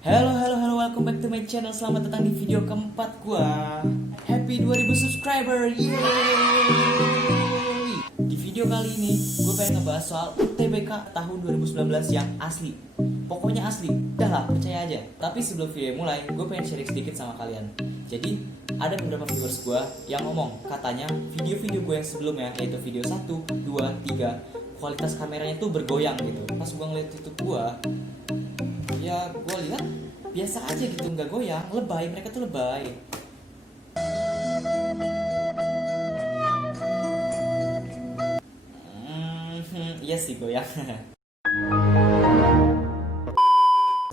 Halo, welcome back to my channel. Selamat datang di video keempat gua. Happy 2000 subscriber, yeay! Di video kali ini, gue pengen ngebahas soal UTBK tahun 2019 yang asli. Pokoknya asli, udah lah, percaya aja. Tapi sebelum video mulai, gue pengen sharing sedikit sama kalian. Jadi, ada beberapa viewers gue yang ngomong, katanya video-video gue yang sebelumnya, yaitu video 1, 2, 3, kualitas kameranya tuh bergoyang gitu. Pas gue ngeliat YouTube gue, ya gue lihat biasa aja gitu, nggak goyang, lebay, mereka tuh lebay. Iya sih goyang.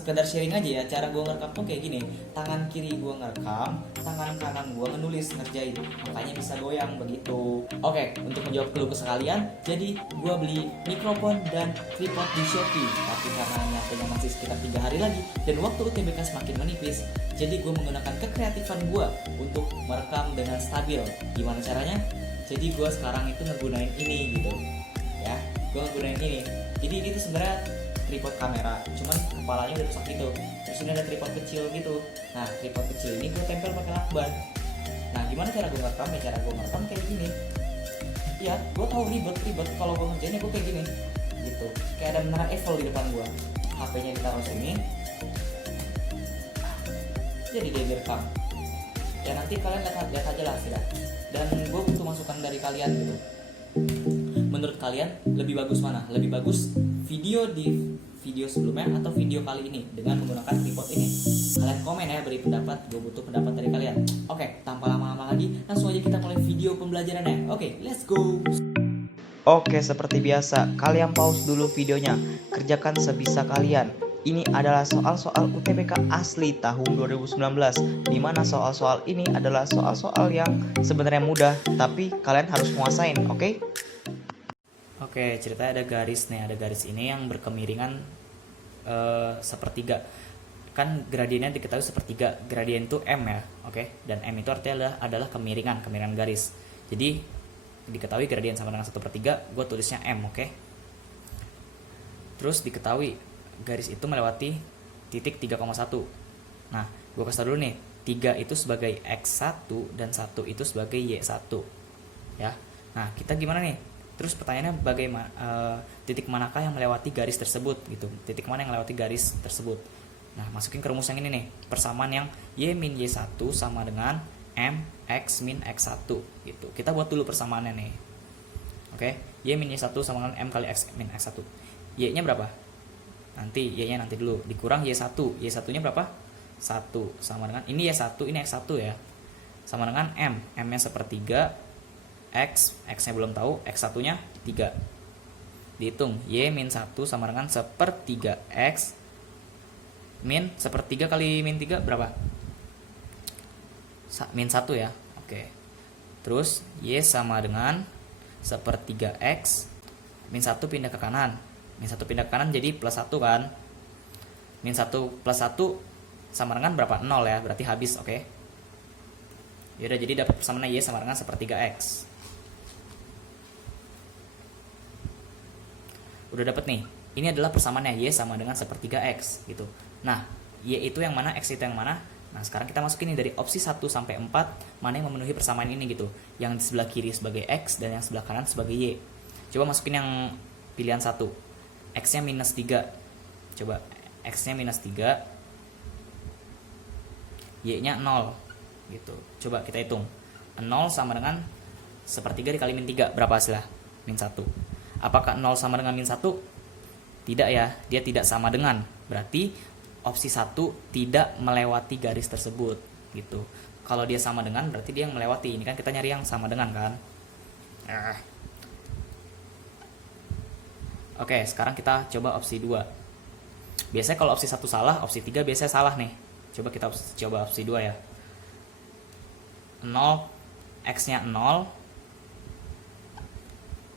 Sekedar sharing aja ya, cara gue ngerekam tuh kayak gini. Tangan kiri gue ngerekam, tangan kanan gue menulis, ngerjain. Makanya bisa goyang begitu. Oke, untuk menjawab keluh kesah kalian, jadi gue beli mikrofon dan tripod di Shopee. Tapi karena nyampenya masih sekitar 3 hari lagi, dan waktu UTBK semakin menipis, jadi gue menggunakan kekreatifan gue untuk merekam dengan stabil. Gimana caranya? Jadi gue sekarang itu ngegunain ini gitu. Ya, gue ngegunain ini. Jadi ini tuh sebenarnya tripod kamera, cuman kepalanya udah rusak gitu. Terus ini ada tripod kecil gitu. Nah, tripod kecil ini gue tempel pakai lakban. Nah, gimana cara gue ngerekam? Ya cara gue ngerekam kayak gini. Ya, gue tahu ribet kalau gue ngerjainnya gue kayak gini. Gitu. Kayak ada menara Eiffel di depan gue. HP-nya ditaruh sini. Jadi dia direkam. Ya nanti kalian lihat aja lah hasilnya. Dan gue butuh masukan dari kalian gitu. Menurut kalian lebih bagus mana? Lebih bagus video di video sebelumnya atau video kali ini dengan menggunakan tripod ini? Kalian komen ya, beri pendapat. Gue butuh pendapat dari kalian. Oke, tanpa lama-lama lagi, langsung aja kita mulai video pembelajarannya. Oke, let's go. Oke, seperti biasa, kalian pause dulu videonya. Kerjakan sebisa kalian. Ini adalah soal-soal UTBK asli tahun 2019, di mana soal-soal ini adalah soal-soal yang sebenarnya mudah, tapi kalian harus menguasain, oke? Oke, ceritanya ada garis nih, ada garis ini yang berkemiringan sepertiga. Kan gradiennya diketahui sepertiga, gradien itu M ya, oke? Dan M itu artinya adalah kemiringan garis. Jadi diketahui gradien sama dengan 1/3, gue tulisnya M, oke? Terus diketahui garis itu melewati titik 3,1. Nah, gue kasih tau dulu nih, 3 itu sebagai X1 dan 1 itu sebagai Y1 ya. Nah, kita gimana nih? Terus pertanyaannya bagaimana, titik manakah yang melewati garis tersebut gitu? Titik mana yang melewati garis tersebut? Nah, masukin ke rumus yang ini nih, persamaan yang Y min Y1 sama dengan M X min X1 gitu. Kita buat dulu persamaannya nih. Oke, Y min Y1 sama dengan M kali X min X1. Y nya berapa? Nanti Y nya nanti dulu, dikurang Y1. Y1 nya berapa? 1 sama dengan, ini Y1, ini X1 ya, sama dengan M nya sepertiga, X nya belum tahu, X1 nya 3. Dihitung, Y min 1 sama dengan sepertiga X min sepertiga kali min 3 berapa? Min 1 ya. Oke. Terus Y sama dengan sepertiga X min 1 pindah ke kanan. Min 1 pindah ke kanan jadi plus 1 kan. Min 1 plus 1 sama dengan berapa? 0 ya, berarti habis, oke. Yaudah, jadi dapat persamaan Y sama dengan sepertiga X. Udah dapat nih. Ini adalah persamaannya Y sama dengan sepertiga X gitu. Nah, Y itu yang mana, X itu yang mana? Nah, sekarang kita masukin ini dari opsi 1 sampai 4, mana yang memenuhi persamaan ini gitu. Yang di sebelah kiri sebagai X dan yang sebelah kanan sebagai Y. Coba masukin yang pilihan 1. X-nya minus 3. Coba X-nya minus 3, Y-nya 0 gitu. Coba kita hitung. 0 sama dengan sepertiga dikali min 3, berapa hasilnya? Min 1. Apakah 0 sama dengan min 1? Tidak ya, dia tidak sama dengan. Berarti opsi 1 tidak melewati garis tersebut gitu. Kalau dia sama dengan berarti dia yang melewati. Ini kan kita nyari yang sama dengan kan. Oke, sekarang kita coba opsi 2. Biasanya kalau opsi 1 salah, opsi 3 biasanya salah nih. Coba kita coba opsi 2 ya. 0, X-nya 0,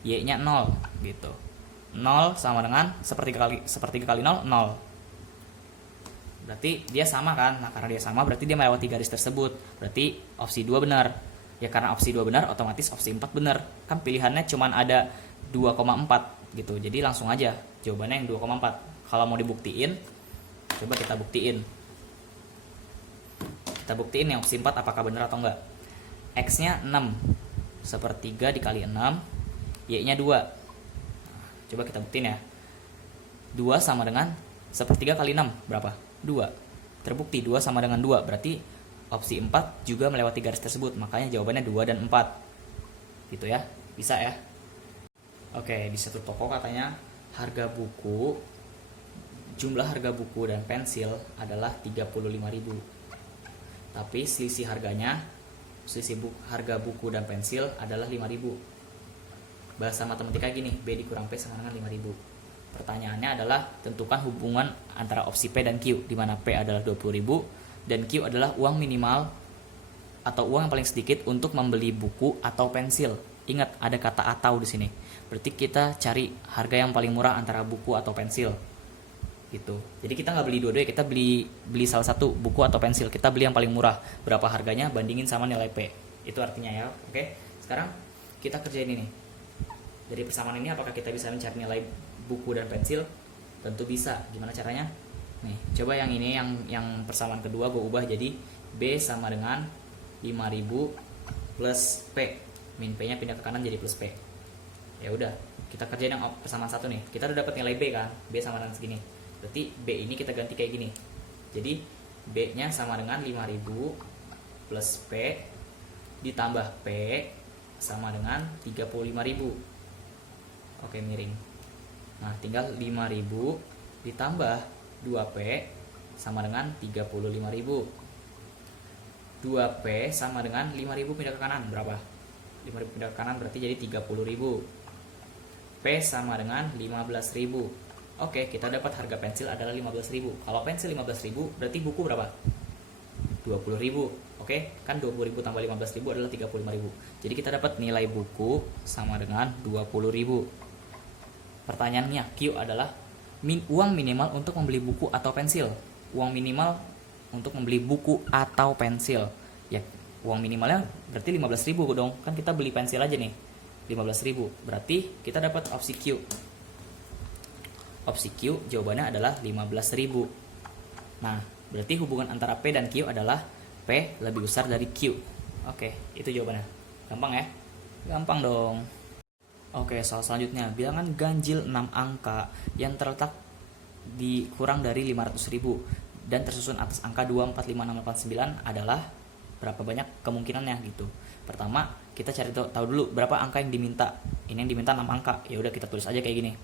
Y-nya 0 gitu. 0 sama dengan sepertiga kali 0, 0. Berarti dia sama kan? Nah, karena dia sama berarti dia melewati garis tersebut. Berarti opsi 2 benar. Ya karena opsi 2 benar, otomatis opsi 4 benar. Kan pilihannya cuma ada 2,4 gitu. Jadi langsung aja jawabannya yang 2,4. Kalau mau dibuktiin, coba kita buktiin. Kita buktiin yang opsi 4 apakah benar atau enggak. X-nya 6. Sepertiga dikali 6. Y-nya 2. Coba kita buktiin ya. 2 sama dengan sepertiga kali 6. Berapa? 2. Terbukti 2 sama dengan 2. Berarti opsi 4 juga melewati garis tersebut. Makanya jawabannya 2 dan 4. Gitu ya. Bisa ya. Oke, di satu toko katanya jumlah harga buku dan pensil adalah 35.000. Tapi selisih harga buku dan pensil adalah 5.000. Bahasa matematika gini, B dikurang P sama dengan 5.000. Pertanyaannya adalah tentukan hubungan antara opsi P dan Q, di mana P adalah 20.000 dan Q adalah uang minimal atau uang yang paling sedikit untuk membeli buku atau pensil. Ingat, ada kata atau di sini. Berarti kita cari harga yang paling murah antara buku atau pensil. Gitu. Jadi kita nggak beli dua-duanya, kita beli salah satu, buku atau pensil. Kita beli yang paling murah. Berapa harganya bandingin sama nilai P. Itu artinya ya. Oke. Sekarang kita kerjain ini. Dari persamaan ini apakah kita bisa mencari nilai buku dan pensil? Tentu bisa. Gimana caranya? Nih, coba yang ini yang persamaan kedua gue ubah jadi B sama dengan 5.000 plus P. Min P-nya pindah ke kanan jadi plus P. Ya udah, kita kerjain yang persamaan satu nih. Kita udah dapat nilai B kan? B sama dengan segini. Berarti B ini kita ganti kayak gini. Jadi B-nya sama dengan 5.000 plus P ditambah P sama dengan 35.000. Oke, miring. Nah, tinggal 5.000 ditambah 2P sama dengan 35.000. 2P sama dengan 5.000 pindah ke kanan. Berapa? 5.000 pindah ke kanan berarti jadi 30.000. P sama dengan 15.000. Oke, kita dapat harga pensil adalah 15.000. Kalau pensil 15.000, berarti buku berapa? 20.000. Oke, kan 20.000 tambah 15.000 adalah 35.000. Jadi kita dapat nilai buku sama dengan 20.000. Pertanyaannya, Q adalah uang minimal untuk membeli buku atau pensil. Uang minimal untuk membeli buku atau pensil. Ya, uang minimalnya berarti 15.000 dong. Kan kita beli pensil aja nih. 15.000. Berarti kita dapat opsi Q. Opsi Q jawabannya adalah 15.000. Nah, berarti hubungan antara P dan Q adalah P lebih besar dari Q. Oke, itu jawabannya. Gampang ya? Gampang dong. Oke, soal selanjutnya. Bilangan ganjil 6 angka yang terletak di kurang dari 500.000 dan tersusun atas angka 2, 4, 5, 6, 8, 9 adalah berapa banyak kemungkinannya gitu. Pertama, kita cari tahu dulu berapa angka yang diminta. Ini yang diminta 6 angka. Ya udah kita tulis aja kayak gini.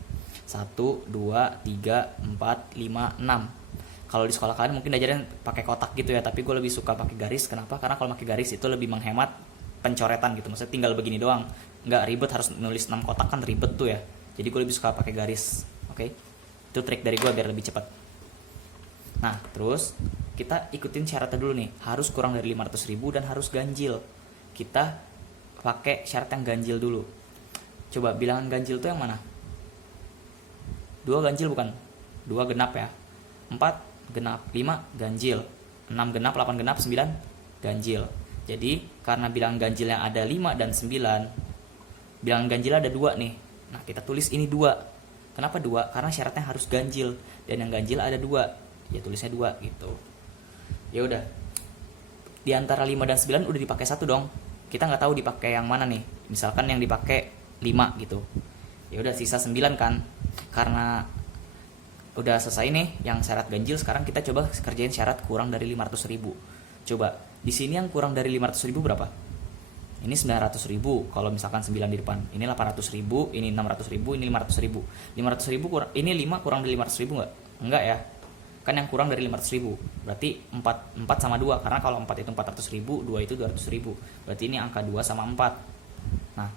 1, 2, 3, 4, 5, 6. Kalau di sekolah kalian mungkin diajarin pakai kotak gitu ya, tapi gue lebih suka pakai garis. Kenapa? Karena kalau pakai garis itu lebih menghemat pencoretan gitu. Maksudnya tinggal begini doang, nggak ribet harus nulis 6 kotak, kan ribet tuh ya. Jadi gue lebih suka pakai garis. Oke? Itu trik dari gue biar lebih cepat. Nah, terus kita ikutin syaratnya dulu nih. Harus kurang dari 500.000 dan harus ganjil. Kita pakai syarat yang ganjil dulu. Coba bilangan ganjil tuh yang mana? 2 ganjil bukan? 2 genap ya. 4 genap, 5 ganjil, 6 genap, 8 genap, 9 ganjil. Jadi karena bilangan ganjilnya ada 5 dan 9, bilangan ganjil ada 2 nih. Nah, kita tulis ini 2. Kenapa 2? Karena syaratnya harus ganjil dan yang ganjil ada 2. Ya tulisnya 2 gitu. Ya udah. Di antara 5 dan 9 udah dipakai 1 dong. Kita nggak tahu dipakai yang mana nih. Misalkan yang dipakai 5 gitu. Ya udah sisa 9 kan. Karena udah selesai nih yang syarat ganjil, sekarang kita coba kerjain syarat kurang dari 500.000. Coba di sini yang kurang dari 500.000 berapa? Ini 900.000 kalau misalkan 9 di depan. Ini 800.000, ini 600.000, ini 500.000. 500.000 kurang, ini 5 kurang dari 500.000 enggak? Enggak ya. Kan yang kurang dari 500.000. Berarti 4 sama 2, karena kalau 4 itu 400.000, 2 itu 200.000. Berarti ini angka 2 sama 4. Nah,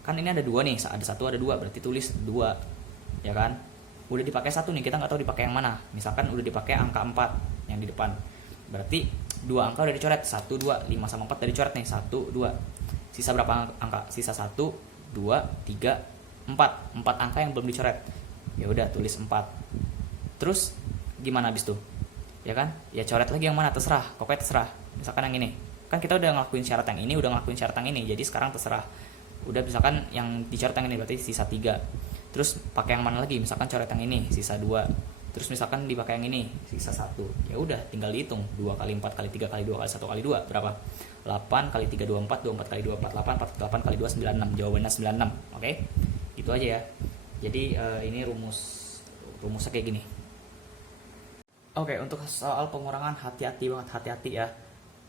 kan ini ada 2 nih, ada 1 ada 2, berarti tulis 2. Ya kan, udah dipakai 1 nih, kita nggak tahu dipakai yang mana. Misalkan udah dipakai angka 4 yang di depan, berarti 2 angka udah dicoret, 1, 2, 5 sama 4 udah dicoret nih, 1, 2. Sisa berapa angka? Sisa 1, 2, 3, 4 angka yang belum dicoret. Ya udah tulis 4. Terus gimana abis tuh? Ya kan, ya coret lagi yang mana, terserah, pokoknya terserah. Misalkan yang ini, kan kita udah ngelakuin syarat yang ini, udah ngelakuin syarat yang ini, jadi sekarang terserah. Udah misalkan yang dicoret yang ini berarti sisa 3. Terus pakai yang mana lagi? Misalkan coret yang ini, sisa 2. Terus misalkan dipakai yang ini, sisa 1. Ya udah tinggal dihitung. 2 kali 4 kali 3 kali 2 kali 1 kali 2 berapa? 8 kali 3 24, 24 kali 2 48, 48 kali 2 96. Jawabannya 96. Oke. Gitu aja ya. Jadi ini rumusnya kayak gini. Oke, untuk soal pengurangan hati-hati banget, hati-hati ya.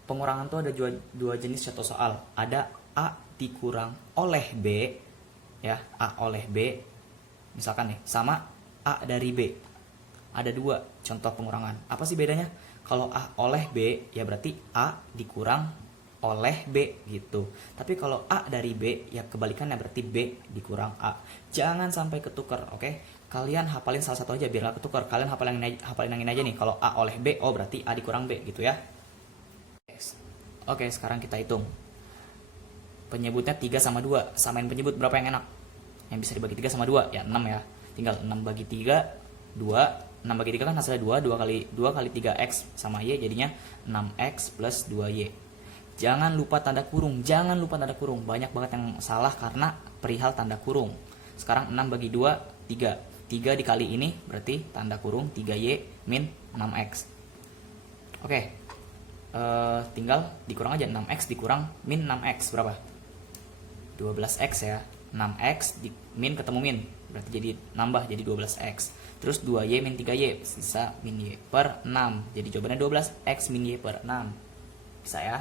Pengurangan tuh ada dua jenis contoh soal. Ada A dikurang oleh B ya, A oleh B. Misalkan nih, sama A dari B. Ada 2 contoh pengurangan. Apa sih bedanya? Kalau A oleh B, ya berarti A dikurang oleh B gitu. Tapi kalau A dari B, ya kebalikannya berarti B dikurang A. Jangan sampai ketukar, oke? Kalian hafalin salah satu aja biar gak ketukar. Kalian hafalin yang ini aja nih. Kalau A oleh B, oh berarti A dikurang B gitu ya. Oke, sekarang kita hitung. Penyebutnya 3 sama 2. Samain penyebut berapa yang enak? Yang bisa dibagi 3 sama 2, ya 6 ya. Tinggal 6 bagi 3, 2. 6 bagi 3 kan hasilnya 2, 2 kali 3x sama y jadinya 6x plus 2y. Jangan lupa tanda kurung, banyak banget yang salah karena perihal tanda kurung. Sekarang 6 bagi 2, 3. 3 dikali ini berarti tanda kurung 3y min 6x. Oke, tinggal dikurang aja, 6x dikurang min 6x berapa? 12x ya. 6x min ketemu min berarti jadi nambah jadi 12x. Terus 2y min 3y sisa min y per 6. Jadi jawabannya 12x min y per 6. Bisa ya?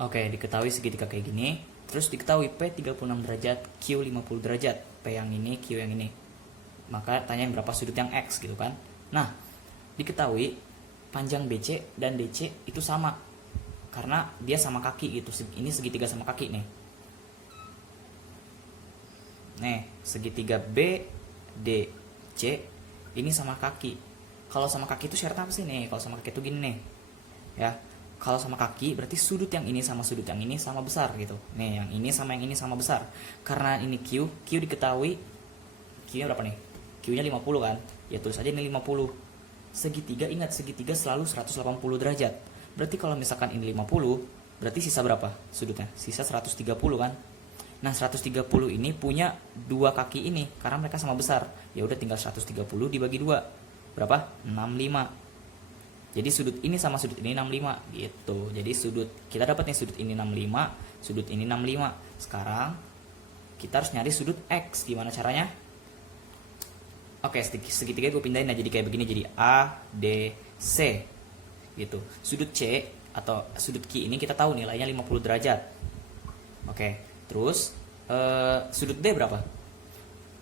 Oke, diketahui segitiga kayak gini. Terus diketahui P 36 derajat, Q 50 derajat. P yang ini, Q yang ini. Maka tanyain berapa sudut yang X gitu kan. Nah, diketahui panjang BC dan DC itu sama. Karena dia sama kaki gitu. Ini segitiga sama kaki nih. Nih, segitiga BDC ini sama kaki. Kalau sama kaki itu syaratnya apa sih nih? Kalau sama kaki itu gini nih. Ya. Kalau sama kaki berarti sudut yang ini sama sudut yang ini sama besar gitu. Nih, yang ini sama yang ini sama besar. Karena ini Q diketahui Q-nya berapa nih? Q-nya 50 kan? Ya tulis aja ini 50. Segitiga, ingat segitiga selalu 180 derajat. Berarti kalau misalkan ini 50, berarti sisa berapa sudutnya? Sisa 130 kan? Nah, 130 ini punya 2 kaki ini karena mereka sama besar. Ya udah tinggal 130 dibagi 2. Berapa? 65. Jadi sudut ini sama sudut ini 65 gitu. Jadi sudut kita dapat nih sudut ini 65, sudut ini 65. Sekarang kita harus nyari sudut X. Gimana caranya? Oke, segitiga gue pindahin aja jadi kayak begini, jadi A, D, C gitu. Sudut C atau sudut Q ini kita tahu nilainya 50 derajat. Oke, terus sudut D berapa?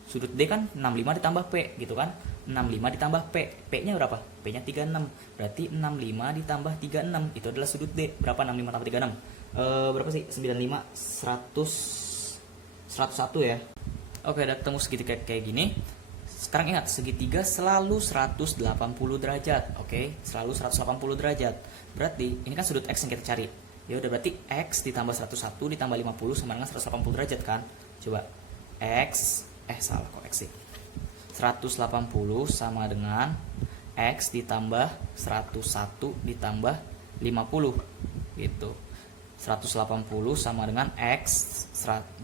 Sudut D kan 65 ditambah P gitu kan. 65 ditambah P. P-nya berapa? P-nya 36. Berarti 65 ditambah 36 itu adalah sudut D. Berapa 65 tambah 36? Berapa sih? 95 101 ya. Oke, udah ketemu segitiga kayak gini. Sekarang ingat, segitiga selalu 180 derajat. Oke, selalu 180 derajat. Berarti ini kan sudut X yang kita cari. Ya udah, berarti X ditambah 101 ditambah 50 sama dengan 180 derajat kan? Coba X salah kok X sih. 180 sama dengan X ditambah 101 ditambah 50 gitu. 180 sama dengan X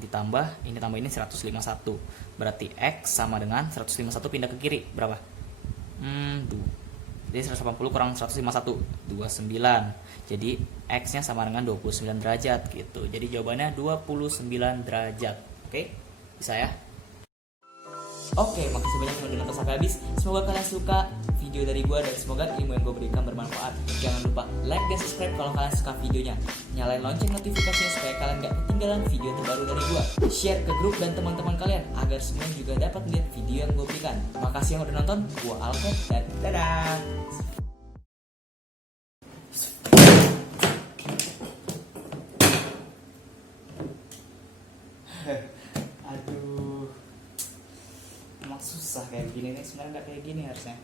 ditambah ini tambah ini 151. Berarti X sama dengan 151 pindah ke kiri berapa? Jadi 180 kurang 151 29. Jadi X nya sama dengan 29 derajat gitu. Jadi jawabannya 29 derajat. Oke? Bisa ya? Oke, makasih banyak teman teman sampai habis. Semoga kalian suka video dari gue dan semoga ilmu yang gue berikan bermanfaat. Jangan lupa like dan subscribe kalau kalian suka videonya. Nyalain lonceng notifikasinya supaya kalian gak ketinggalan video terbaru dari gue. Share ke grup dan teman-teman kalian agar semua juga dapat melihat video yang gue berikan. Makasih yang udah nonton. Gue Alfred dan dadah. Aduh, emang susah kayak gini nih, sebenarnya nggak kayak gini harusnya.